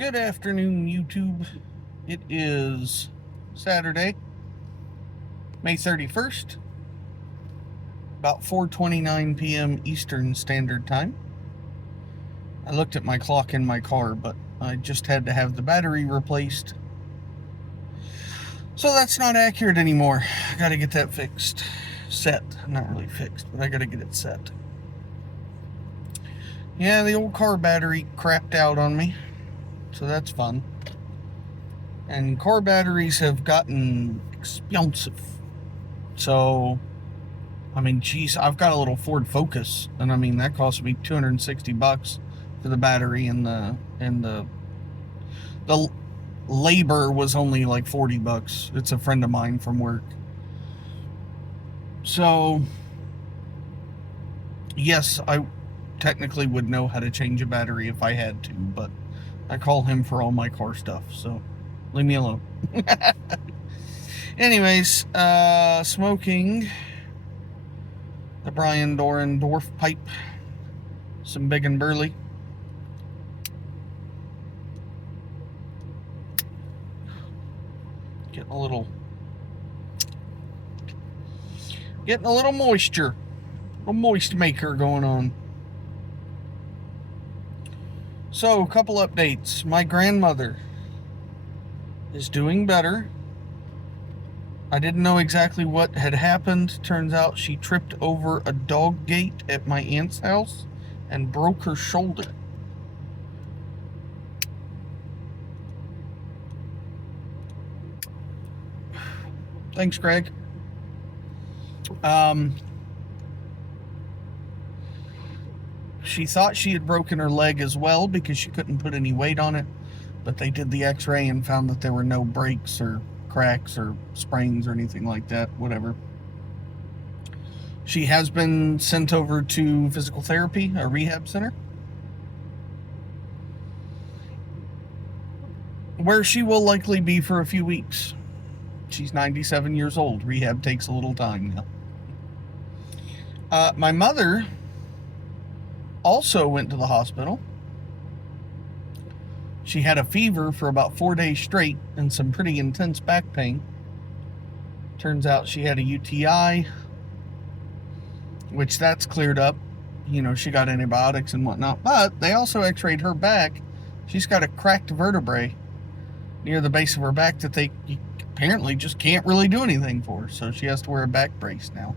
Good afternoon, YouTube. It is Saturday, May 31st, about 4:29 p.m. Eastern Standard Time. I looked at my clock in my car, but I just had to have the battery replaced. So that's not accurate anymore. I gotta get that fixed. Set. Not really fixed, but I gotta get it set. Yeah, the old car battery crapped out on me, so that's fun. And car batteries have gotten expensive. So, I mean, geez, I've got a little Ford Focus, and I mean that cost me $260 for the battery, and the labor was only like $40. It's a friend of mine from work. So, yes, I technically would know how to change a battery if I had to, but I call him for all my car stuff, so leave me alone. Anyways, smoking the Brian Doran Dwarf Pipe, some Big and Burley. Getting a little moisture, a moist maker going on. So, a couple updates. My grandmother is doing better. I didn't know exactly what had happened. Turns out she tripped over a dog gate at my aunt's house and broke her shoulder. Thanks, Greg. She thought she had broken her leg as well because she couldn't put any weight on it, but they did the x-ray and found that there were no breaks or cracks or sprains or anything like that, whatever. She has been sent over to physical therapy, a rehab center, where she will likely be for a few weeks. She's 97 years old. Rehab takes a little time now. My mother also went to the hospital. She had a fever for about 4 days straight and some pretty intense back pain. Turns out she had a UTI, which that's cleared up. You know, she got antibiotics and whatnot, but they also x-rayed her back. She's got a cracked vertebrae near the base of her back that they apparently just can't really do anything for, so she has to wear a back brace now.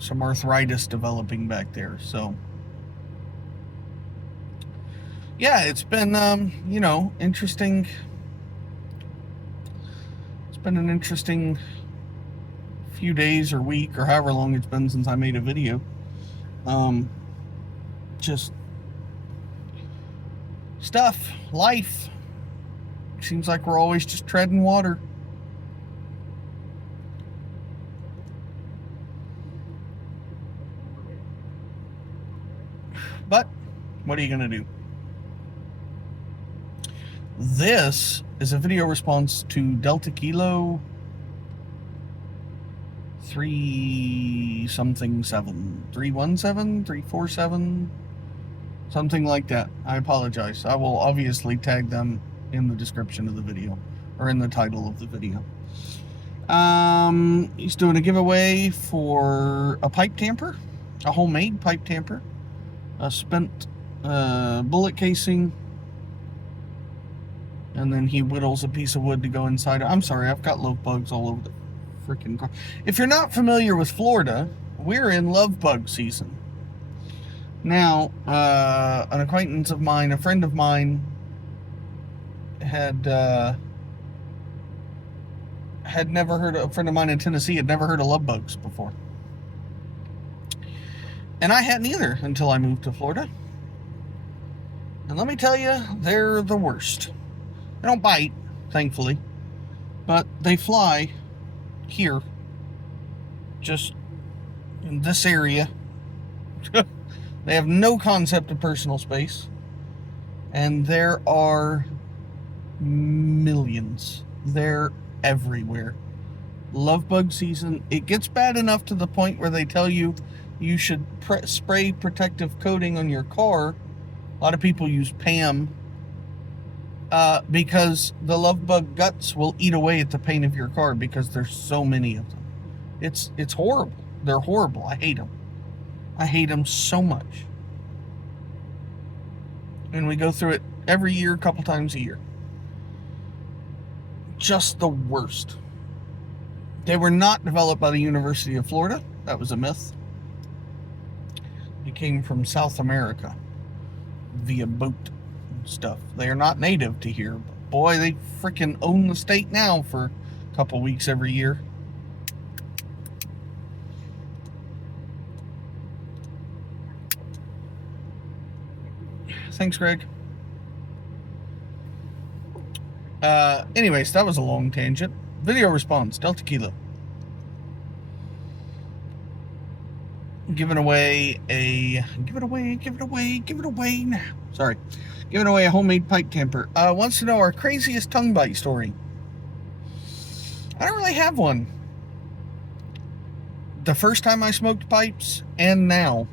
Some arthritis developing back there, so yeah, it's been interesting. It's been an interesting few days or week or however long it's been since I made a video. Just stuff, life. Seems like we're always just treading water. But what are you going to do? This is a video response to Delta Kilo 347, something like that. I apologize. I will obviously tag them in the description of the video, or in the title of the video. He's doing a giveaway for a pipe tamper, a homemade pipe tamper, a spent bullet casing, and then he whittles a piece of wood to go inside. I'm sorry, I've got love bugs all over the freaking car. If you're not familiar with Florida, we're in love bug season. Now, an acquaintance of mine, a friend of mine, had never heard, a friend of mine in Tennessee had never heard of love bugs before. And I hadn't either until I moved to Florida. And let me tell you, they're the worst. They don't bite, thankfully, but they fly here, just in this area. They have no concept of personal space, and there are millions. They're everywhere. Love bug season, it gets bad enough to the point where they tell you you should spray protective coating on your car. A lot of people use PAM because the love bug guts will eat away at the paint of your car because there's so many of them. It's horrible. They're horrible. I hate them. I hate them so much. And we go through it every year, a couple times a year. Just the worst. They were not developed by the University of Florida. That was a myth. They came from South America via boat and stuff. They are not native to here. But boy, they freaking own the state now for a couple weeks every year. Thanks, Greg. Anyways, that was a long tangent. Video response, Delta Kilo. Giving away now. Sorry. Giving away a homemade pipe tamper. Wants to know our craziest tongue bite story. I don't really have one. The first time I smoked pipes and now,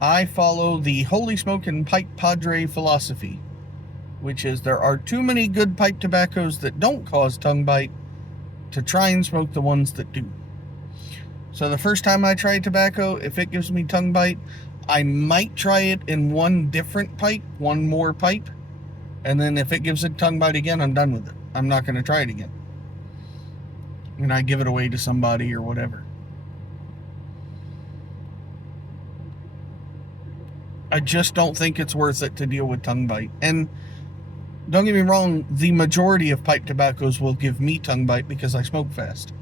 I follow the Holy Smokin' Pipe Padre philosophy, which is there are too many good pipe tobaccos that don't cause tongue bite to try and smoke the ones that do. So the first time I try tobacco, if it gives me tongue bite, I might try it in one different pipe, one more pipe, and then if it gives it tongue bite again, I'm done with it. I'm not going to try it again. And I give it away to somebody or whatever. I just don't think it's worth it to deal with tongue bite. And don't get me wrong, the majority of pipe tobaccos will give me tongue bite because I smoke fast.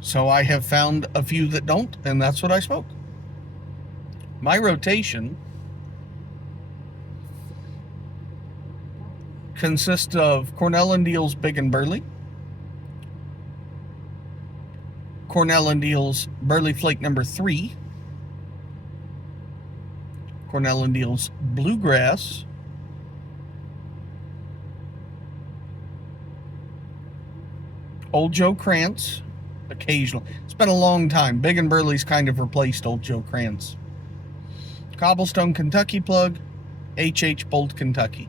So I have found a few that don't, and that's what I smoke. My rotation consists of Cornell & Deal's Big and Burley, Cornell & Deal's Burley Flake number 3, Cornell & Deal's Bluegrass, Old Joe Krantz, occasionally. It's been a long time. Big and Burley's kind of replaced Old Joe Krantz. Cobblestone Kentucky Plug, H.H. Bolt Kentucky.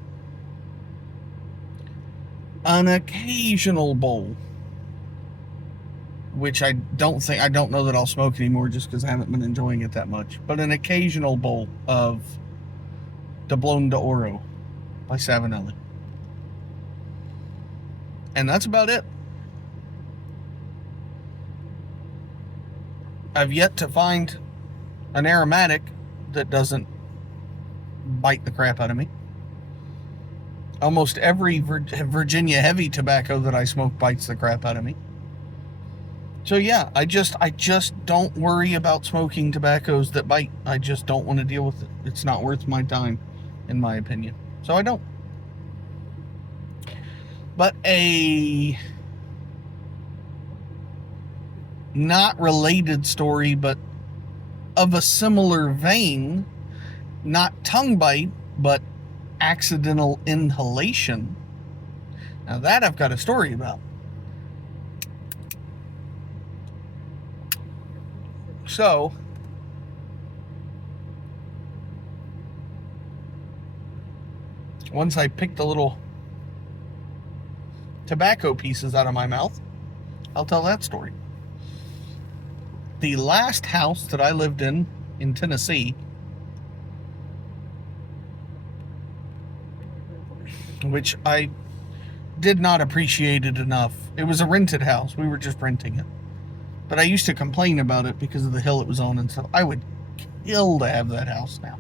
An occasional bowl, which I don't know that I'll smoke anymore just because I haven't been enjoying it that much. But an occasional bowl of Doblon d'Oro by Savinelli. And that's about it. I've yet to find an aromatic that doesn't bite the crap out of me. Almost every Virginia heavy tobacco that I smoke bites the crap out of me. So yeah, I just don't worry about smoking tobaccos that bite. I just don't want to deal with it. It's not worth my time, in my opinion. So I don't. But a not related story, but of a similar vein, not tongue bite, but accidental inhalation. Now that I've got a story about. So, once I picked the little tobacco pieces out of my mouth, I'll tell that story. The last house that I lived in Tennessee, which I did not appreciate it enough. It was a rented house. We were just renting it. But I used to complain about it because of the hill it was on and stuff. I would kill to have that house now.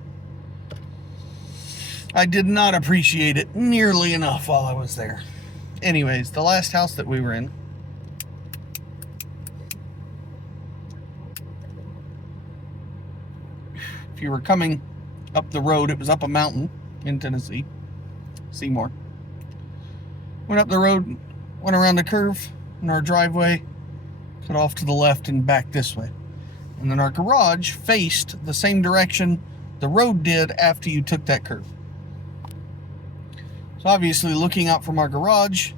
I did not appreciate it nearly enough while I was there. Anyways, the last house that we were in, if you were coming up the road, it was up a mountain in Tennessee, Seymour. Went up the road, went around the curve in our driveway, cut off to the left and back this way. And then our garage faced the same direction the road did after you took that curve. So obviously looking out from our garage,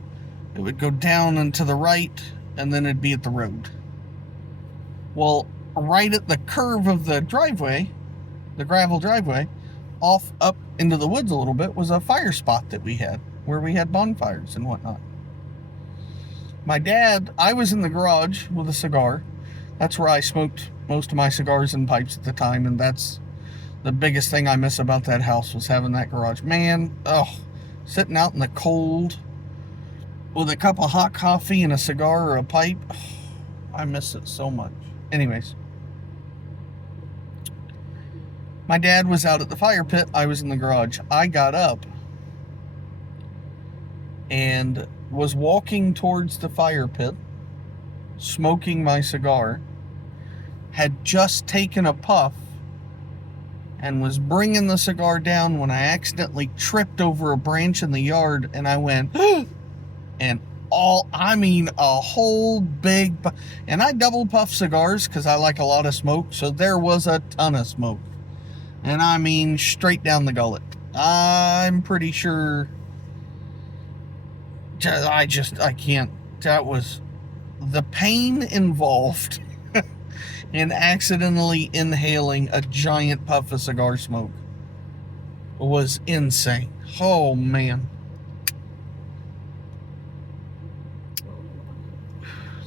it would go down and to the right, and then it'd be at the road. Well, right at the curve of the driveway, the gravel driveway, off up into the woods a little bit, was a fire spot that we had, where we had bonfires and whatnot. My dad, I was in the garage with a cigar. That's where I smoked most of my cigars and pipes at the time, and that's the biggest thing I miss about that house, was having that garage. Man, sitting out in the cold with a cup of hot coffee and a cigar or a pipe. I miss it so much. Anyways, my dad was out at the fire pit. I was in the garage. I got up and was walking towards the fire pit, smoking my cigar, had just taken a puff, and was bringing the cigar down when I accidentally tripped over a branch in the yard, and I went, and a whole big, and I double puff cigars because I like a lot of smoke, so there was a ton of smoke. And I mean, straight down the gullet. I'm pretty sure, I can't, that was the pain involved in accidentally inhaling a giant puff of cigar smoke was insane. Oh, man.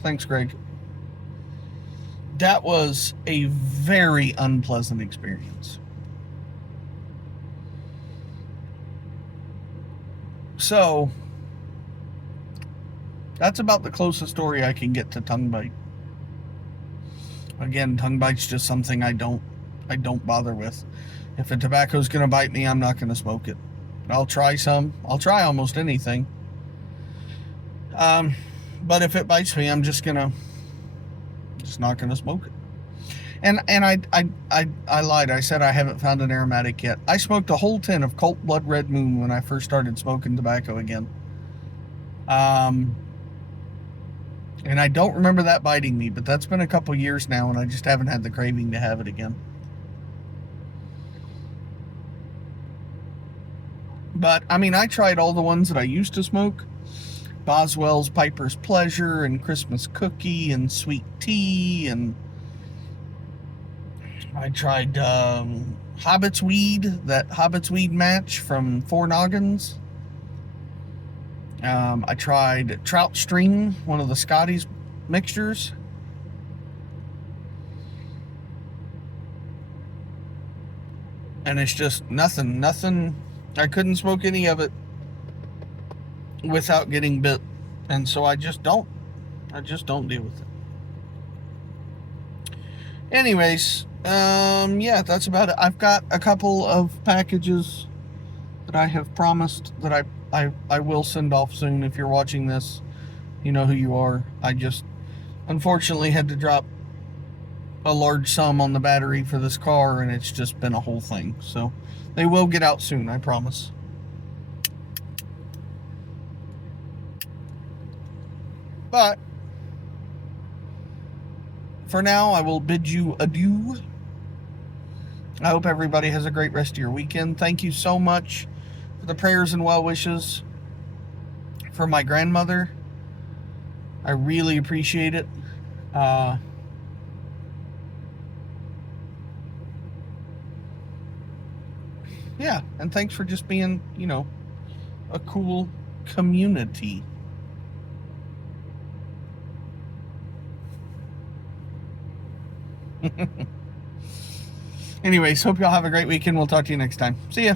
Thanks, Greg. That was a very unpleasant experience. So, that's about the closest story I can get to tongue bite. Again, tongue bite's just something I don't bother with. If a tobacco's gonna bite me, I'm not gonna smoke it. I'll try some. I'll try almost anything. But if it bites me, I'm just not gonna smoke it. And I lied. I said I haven't found an aromatic yet. I smoked a whole tin of Colt Blood Red Moon when I first started smoking tobacco again. And I don't remember that biting me, but that's been a couple years now, and I just haven't had the craving to have it again. But, I mean, I tried all the ones that I used to smoke. Boswell's Piper's Pleasure and Christmas Cookie and Sweet Tea, and I tried Hobbit's Weed, that Hobbit's Weed match from Four Noggins. I tried Trout Stream, one of the Scotty's mixtures. And it's just nothing. I couldn't smoke any of it without getting bit. And so I just don't deal with it. Anyways, yeah, that's about it. I've got a couple of packages that I have promised that I will send off soon. If you're watching this, you know who you are. I just unfortunately had to drop a large sum on the battery for this car, and it's just been a whole thing. So they will get out soon, I promise. But for now, I will bid you adieu. I hope everybody has a great rest of your weekend. Thank you so much for the prayers and well wishes for my grandmother. I really appreciate it. Yeah, and thanks for just being, a cool community. Anyways, hope y'all have a great weekend. We'll talk to you next time. See ya.